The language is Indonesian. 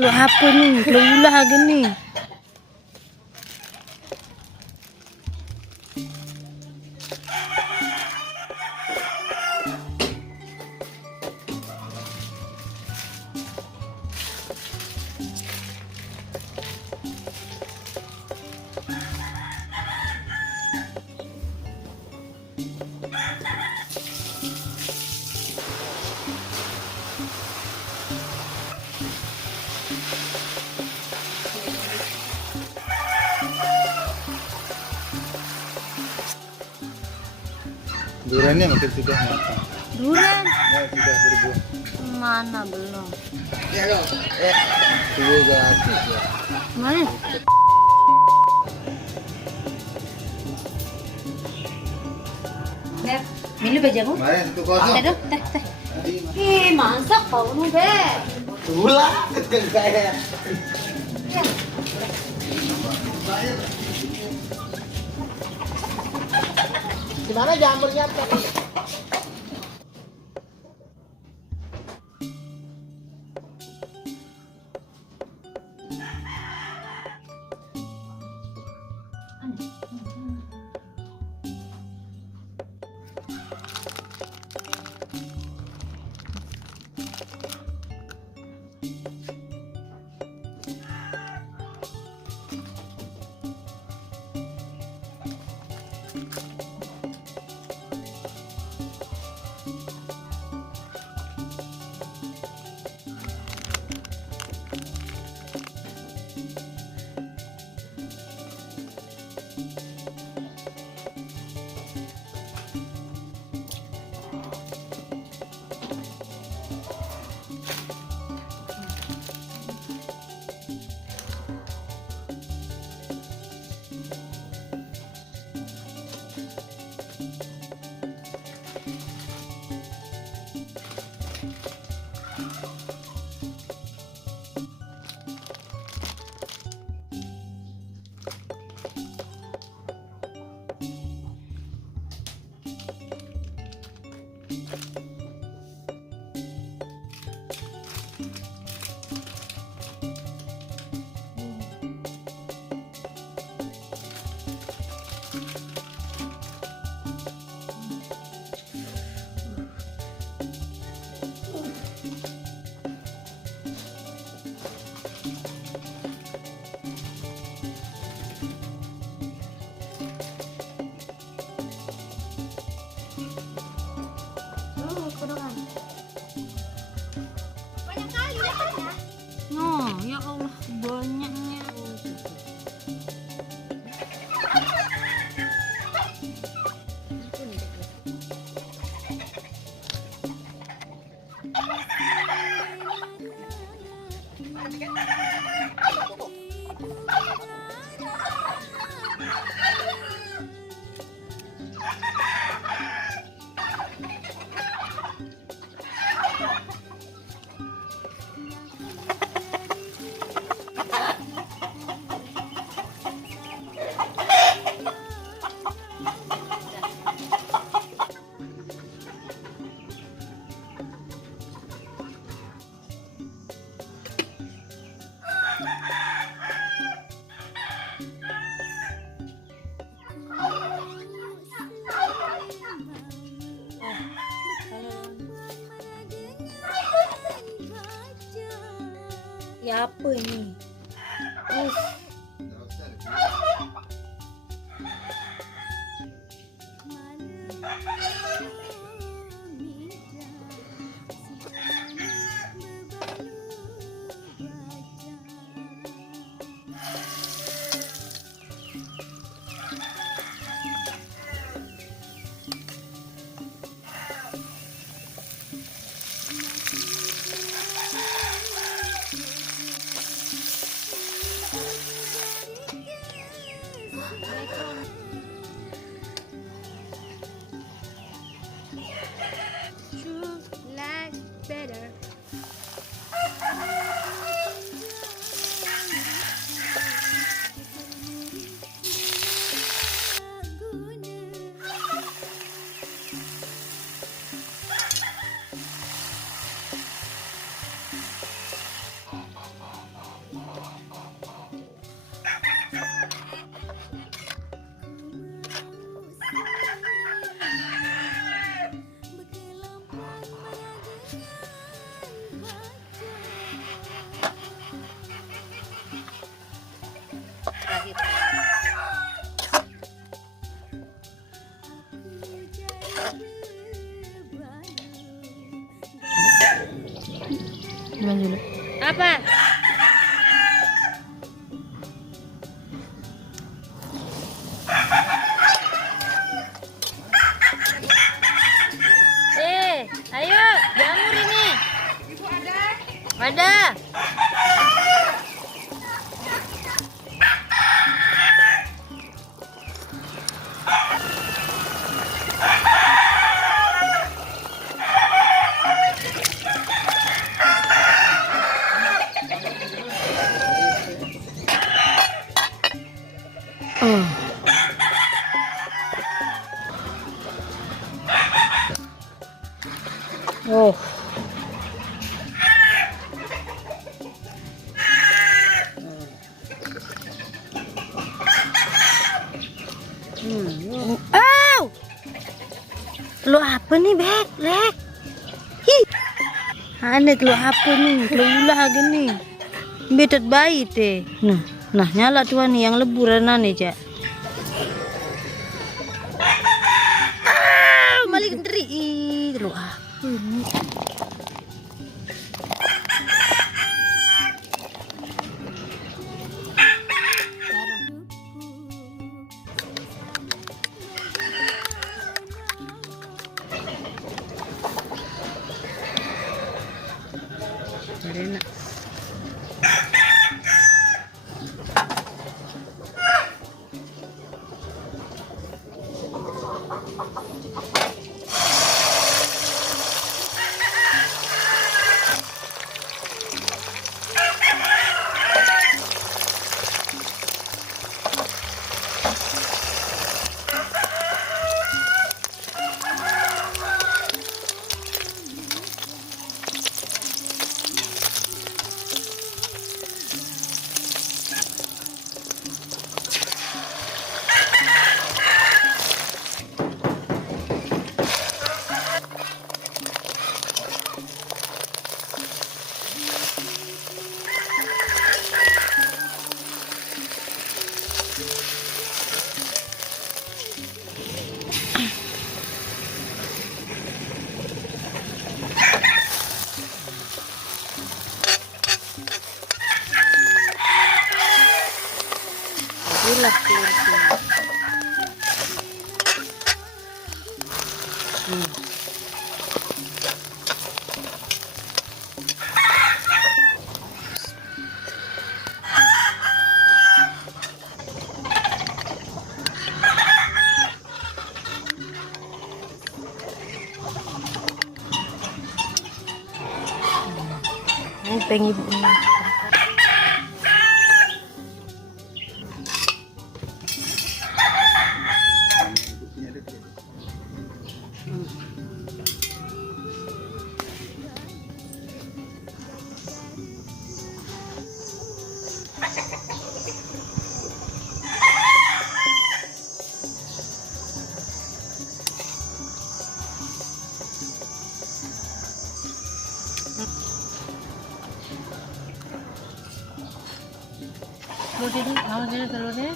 Lu apa nih? Lu ulah gini. Duriannya mungkin sudah matang. Durian Ya, sudah berbuah. mana belum? Ya dong. Sudah gratis ya. Mana? Beb, milih bajamu? Kemarin itu kosong. Teh, teh, teh. Tadi Ih, masak kau nu, Beb. tulah saya. Gimana jamurnya tadi? No, ya Allah, banyaknya. Ya apa ini? makan dulu. Apa? Ayo, jamur ini. Ibu ada? Ada. Oh. Oh! Lu apa nih, Bek? Lek. Hi. Aneh lu apa nih? Lu ulah gini. Betet bayi teh. Nah nyala tuh nih yang leburan nih, Cak. Malik nderi. Lu apa? Enak. Itulah pengen ibu. Telur ini, mau sini telurnya?